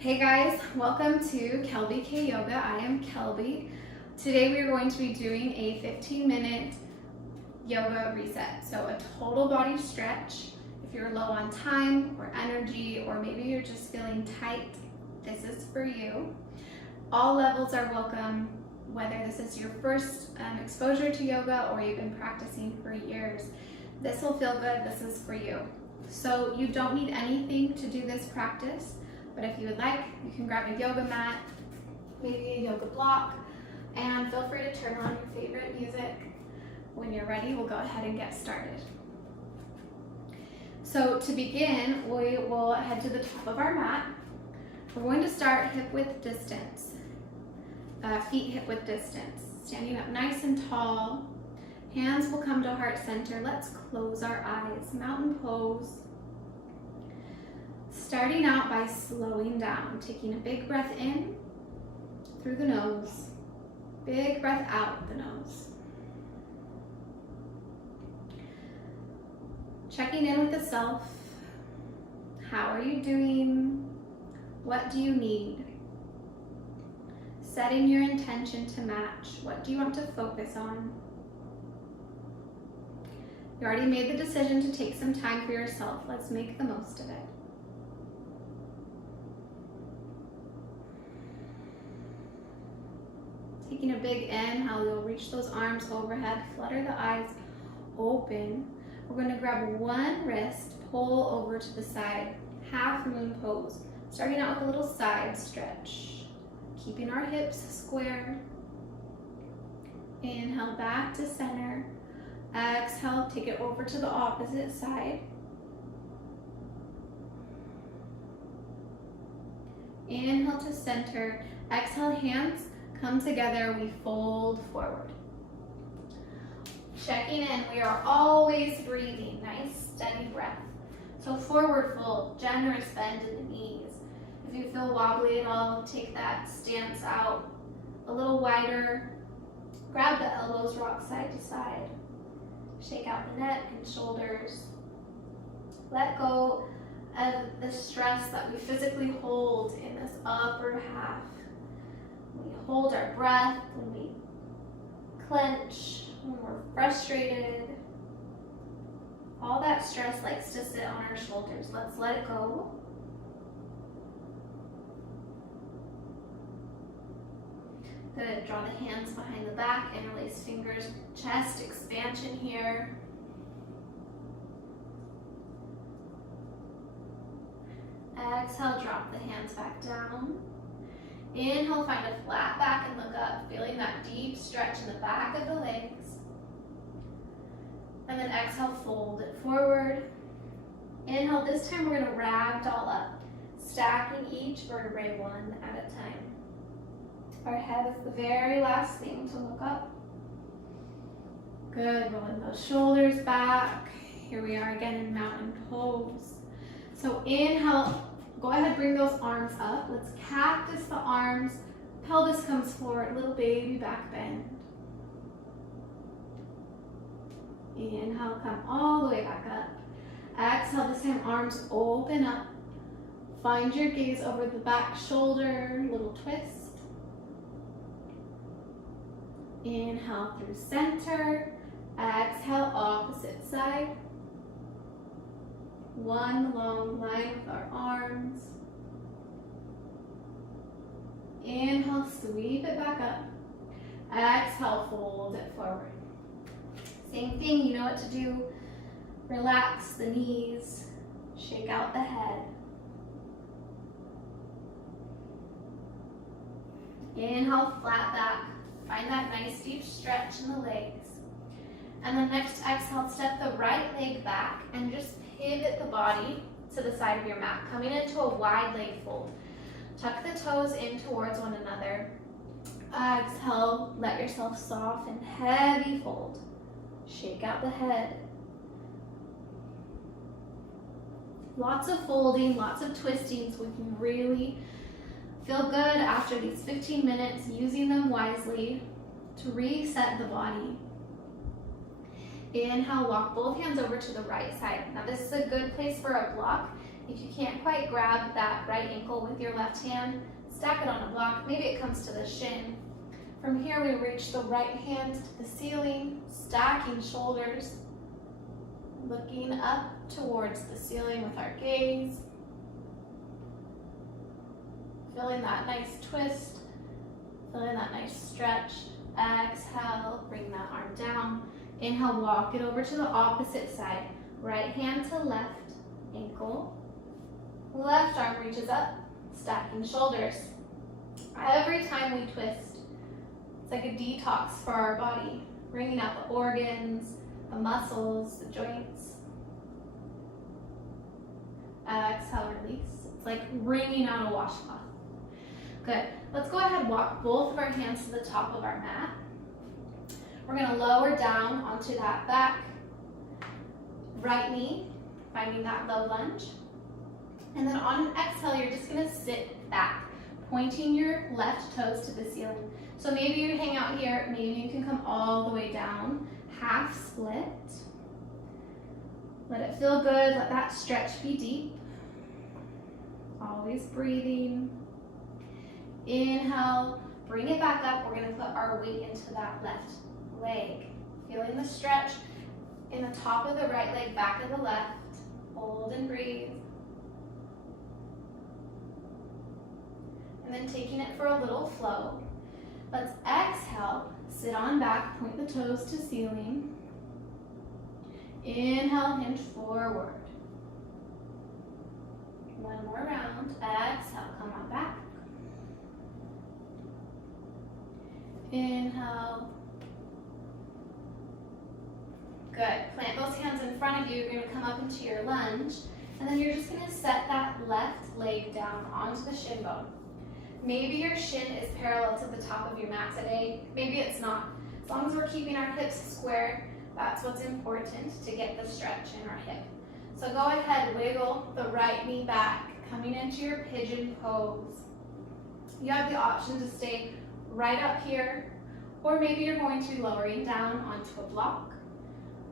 Hey guys, welcome to Kelby K Yoga. I am Kelby. Today we are going to be doing a 15-minute yoga reset. So a total body stretch. If you're low on time or energy, or maybe you're just feeling tight, this is for you. All levels are welcome, whether this is your first exposure to yoga or you've been practicing for years. This will feel good, this is for you. So you don't need anything to do this practice. But if you would like, you can grab a yoga mat, maybe a yoga block, and feel free to turn on your favorite music. When you're ready, we'll go ahead and get started. So to begin, we will head to the top of our mat. We're going to start hip width distance, feet hip width distance. Standing up nice and tall. Hands will come to heart center. Let's close our eyes. Mountain pose. Starting out by slowing down, taking a big breath in through the nose, big breath out the nose. Checking in with the self. How are you doing? What do you need? Setting your intention to match. What do you want to focus on? You already made the decision to take some time for yourself. Let's make the most of it. Taking a big inhale, you'll reach those arms overhead, flutter the eyes open. We're going to grab one wrist, pull over to the side, half moon pose. Starting out with a little side stretch. Keeping our hips square. Inhale back to center. Exhale, take it over to the opposite side. Inhale to center. Exhale, hands come together, we fold forward. Checking in, we are always breathing, nice steady breath. So forward fold, generous bend in the knees. If you feel wobbly at all, take that stance out a little wider. Grab the elbows, rock side to side. Shake out the neck and shoulders. Let go of the stress that we physically hold in this upper half. We hold our breath, when we clench, when we're frustrated. All that stress likes to sit on our shoulders. Let's let it go. Good, draw the hands behind the back, interlace fingers, chest expansion here. Exhale, drop the hands back down. Inhale, find a flat back and look up, feeling that deep stretch in the back of the legs. And then exhale, fold it forward. Inhale, this time we're going to ragdoll up, stacking each vertebrae one at a time. Our head is the very last thing to look up. Good, rolling those shoulders back. Here we are again in mountain pose. So inhale. Go ahead, bring those arms up. Let's cactus the arms. Pelvis comes forward, little baby back bend. Inhale, come all the way back up. Exhale, this time arms open up. Find your gaze over the back shoulder, little twist. Inhale through center. Exhale, opposite side. One long line with our arms. Inhale, sweep it back up. Exhale, fold it forward. Same thing, you know what to do. Relax the knees, shake out the head. Inhale, flat back. Find that nice deep stretch in the legs. And then next exhale, step the right leg back and just pivot the body to the side of your mat, coming into a wide leg fold. Tuck the toes in towards one another. Exhale, let yourself soften, heavy fold. Shake out the head. Lots of folding, lots of twisting, so we can really feel good after these 15 minutes, using them wisely to reset the body. Inhale, walk both hands over to the right side. Now this is a good place for a block. If you can't quite grab that right ankle with your left hand, stack it on a block. Maybe it comes to the shin. From here, we reach the right hand to the ceiling, stacking shoulders, looking up towards the ceiling with our gaze. Feeling that nice twist, feeling that nice stretch. Exhale, bring that arm down. Inhale, walk it over to the opposite side. Right hand to left ankle. Left arm reaches up, stacking shoulders. Every time we twist, it's like a detox for our body, bringing out the organs, the muscles, the joints. Exhale, release. It's like wringing out a washcloth. Good. Let's go ahead and walk both of our hands to the top of our mat. We're going to lower down onto that back right knee, finding that low lunge. And then on an exhale, you're just going to sit back, pointing your left toes to the ceiling. So maybe you hang out here, maybe you can come all the way down, half split. Let it feel good, let that stretch be deep. Always breathing. Inhale, bring it back up. We're going to put our weight into that left leg. Feeling the stretch in the top of the right leg, back of the left. Hold and breathe. And then taking it for a little flow. Let's exhale, sit on back, point the toes to ceiling. Inhale, hinge forward. One more round. Exhale, come on back. Inhale. Good. Plant those hands in front of you. You're going to come up into your lunge. And then you're just going to set that left leg down onto the shin bone. Maybe your shin is parallel to the top of your mat today. Maybe it's not. As long as we're keeping our hips square, that's what's important to get the stretch in our hip. So go ahead, wiggle the right knee back, coming into your pigeon pose. You have the option to stay right up here, or maybe you're going to be lowering down onto a block,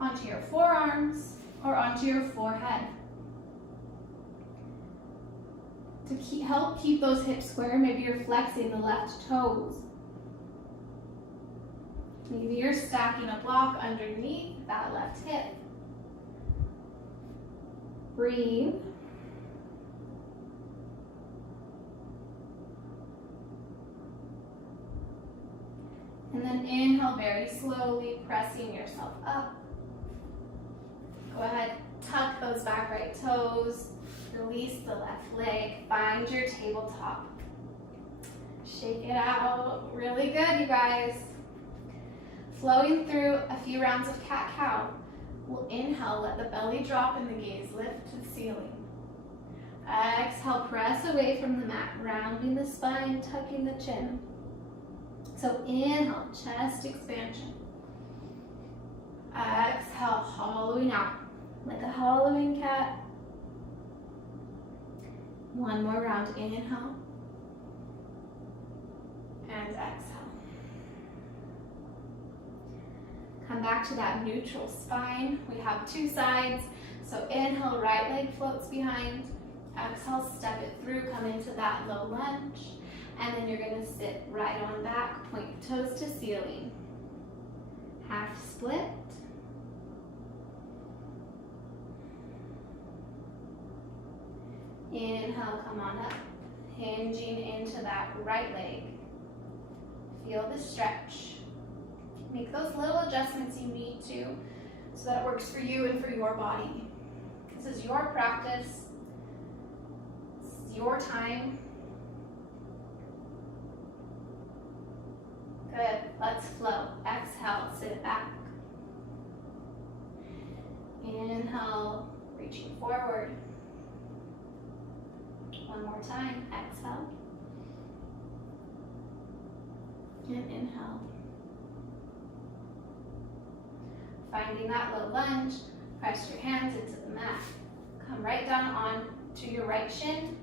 onto your forearms, or onto your forehead. To help keep those hips square, maybe you're flexing the left toes. Maybe you're stacking a block underneath that left hip. Breathe. And then inhale very slowly, pressing yourself up. Go ahead, tuck those back right toes. Release the left leg, find your tabletop. Shake it out, really good, you guys. Flowing through a few rounds of cat-cow. We'll inhale, let the belly drop and the gaze lift to the ceiling. Exhale, press away from the mat, rounding the spine, tucking the chin. So inhale, chest expansion. Exhale, hollowing out, like a hollowing cat. One more round, inhale, and exhale. Come back to that neutral spine. We have two sides. So inhale, right leg floats behind. Exhale, step it through, come into that low lunge. And then you're gonna sit right on back, point your toes to ceiling. Half split. Inhale, come on up, hinging into that right leg. Feel the stretch. Make those little adjustments you need to so that it works for you and for your body. This is your practice. This is your time. Good. Let's flow. Exhale, sit it back. Inhale, reaching forward. One more time, exhale. And inhale. Finding that low lunge, press your hands into the mat. Come right down on to your right shin.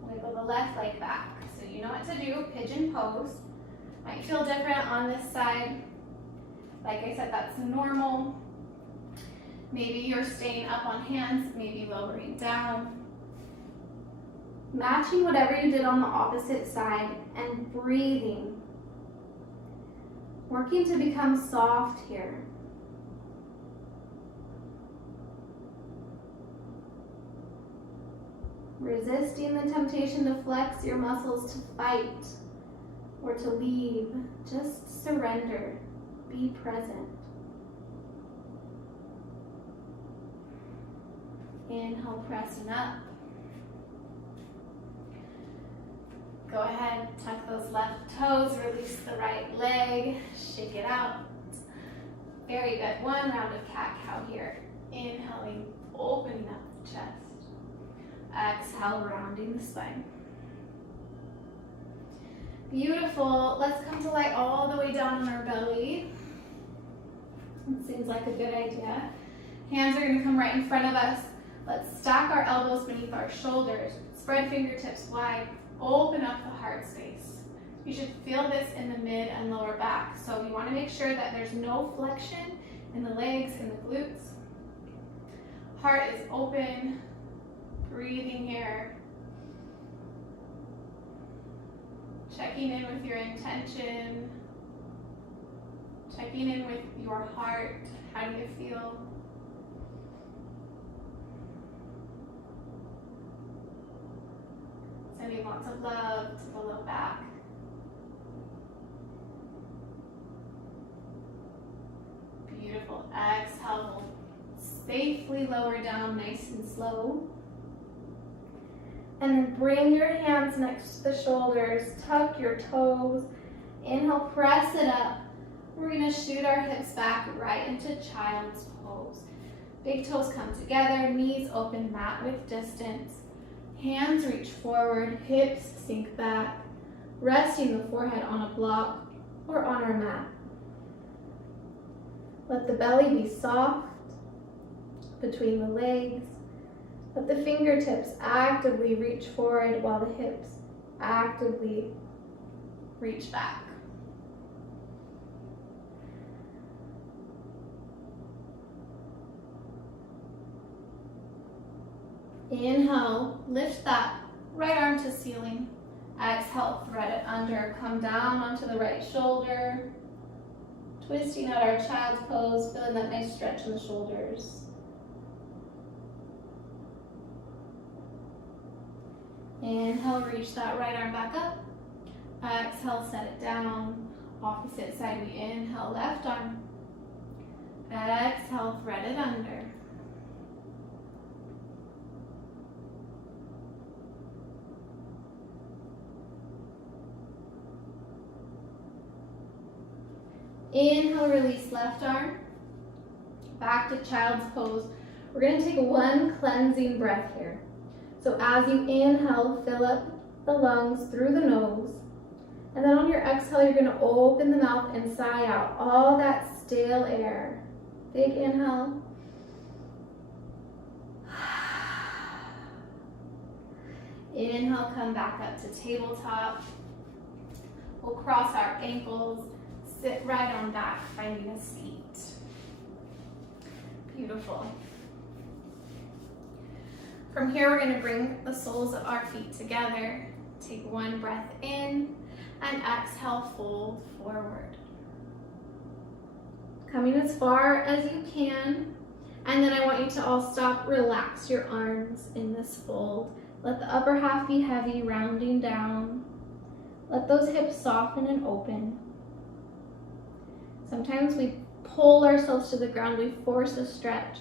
Wiggle the left leg back. So you know what to do, pigeon pose. Might feel different on this side. Like I said, that's normal. Maybe you're staying up on hands, maybe lowering down. Matching whatever you did on the opposite side and breathing. Working to become soft here. Resisting the temptation to flex your muscles, to fight or to leave. Just surrender. Be present. Inhale, pressing up. Go ahead, tuck those left toes, release the right leg, shake it out. Very good. One round of cat-cow here. Inhaling, opening up the chest. Exhale, rounding the spine. Beautiful. Let's come to lie all the way down on our belly. It seems like a good idea. Hands are going to come right in front of us. Let's stack our elbows beneath our shoulders. Spread fingertips wide. Open up the heart space. You should feel this in the mid and lower back. So you want to make sure that there's no flexion in the legs and the glutes. Heart is open. Breathing here. Checking in with your intention. Checking in with your heart. How do you feel? Sending lots of love to the low back. Beautiful. Exhale. Safely lower down, nice and slow. And then bring your hands next to the shoulders. Tuck your toes. Inhale, press it up. We're going to shoot our hips back right into child's pose. Big toes come together, knees open, mat width distance. Hands reach forward, hips sink back, resting the forehead on a block or on our mat. Let the belly be soft between the legs. Let the fingertips actively reach forward while the hips actively reach back. Inhale, lift that right arm to ceiling. Exhale, thread it under. Come down onto the right shoulder. Twisting out our child's pose, feeling that nice stretch in the shoulders. Inhale, reach that right arm back up. Exhale, set it down. Opposite side, we inhale, left arm. Exhale, thread it under. Inhale, release left arm. Back to child's pose. We're going to take one cleansing breath here. So as you inhale, fill up the lungs through the nose. And then on your exhale, you're going to open the mouth and sigh out all that stale air. Big inhale. Inhale, come back up to tabletop. We'll cross our ankles. Sit right on back, finding a seat. Beautiful. From here, we're going to bring the soles of our feet together. Take one breath in and exhale, fold forward. Coming as far as you can. And then I want you to all stop, relax your arms in this fold. Let the upper half be heavy, rounding down. Let those hips soften and open. Sometimes we pull ourselves to the ground, we force a stretch.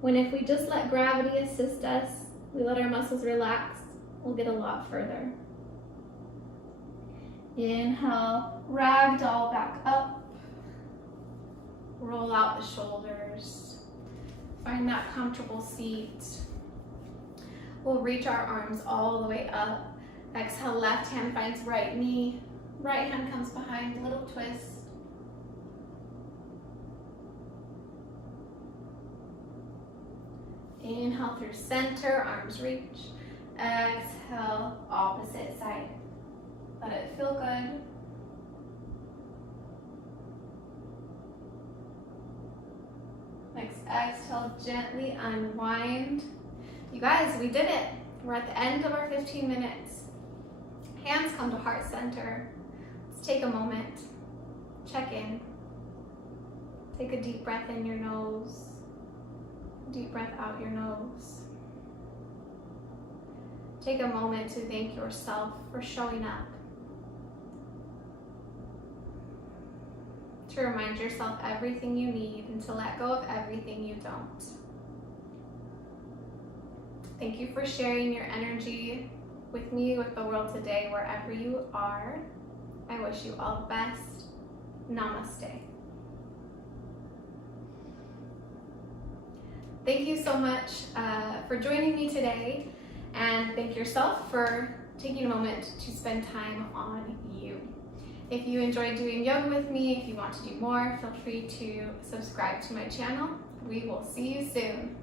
When if we just let gravity assist us, we let our muscles relax, we'll get a lot further. Inhale, ragdoll back up. Roll out the shoulders. Find that comfortable seat. We'll reach our arms all the way up. Exhale, left hand finds right knee. Right hand comes behind, little twist. Inhale through center, arms reach. Exhale, opposite side. Let it feel good. Next exhale, gently unwind. You guys, we did it. We're at the end of our 15 minutes. Hands come to heart center. Let's take a moment. Check in. Take a deep breath in your nose. Deep breath out your nose. Take a moment to thank yourself for showing up. To remind yourself everything you need and to let go of everything you don't. Thank you for sharing your energy with me, with the world today, wherever you are. I wish you all the best. Namaste. Thank you so much for joining me today, and thank yourself for taking a moment to spend time on you. If you enjoyed doing yoga with me, if you want to do more, feel free to subscribe to my channel. We will see you soon.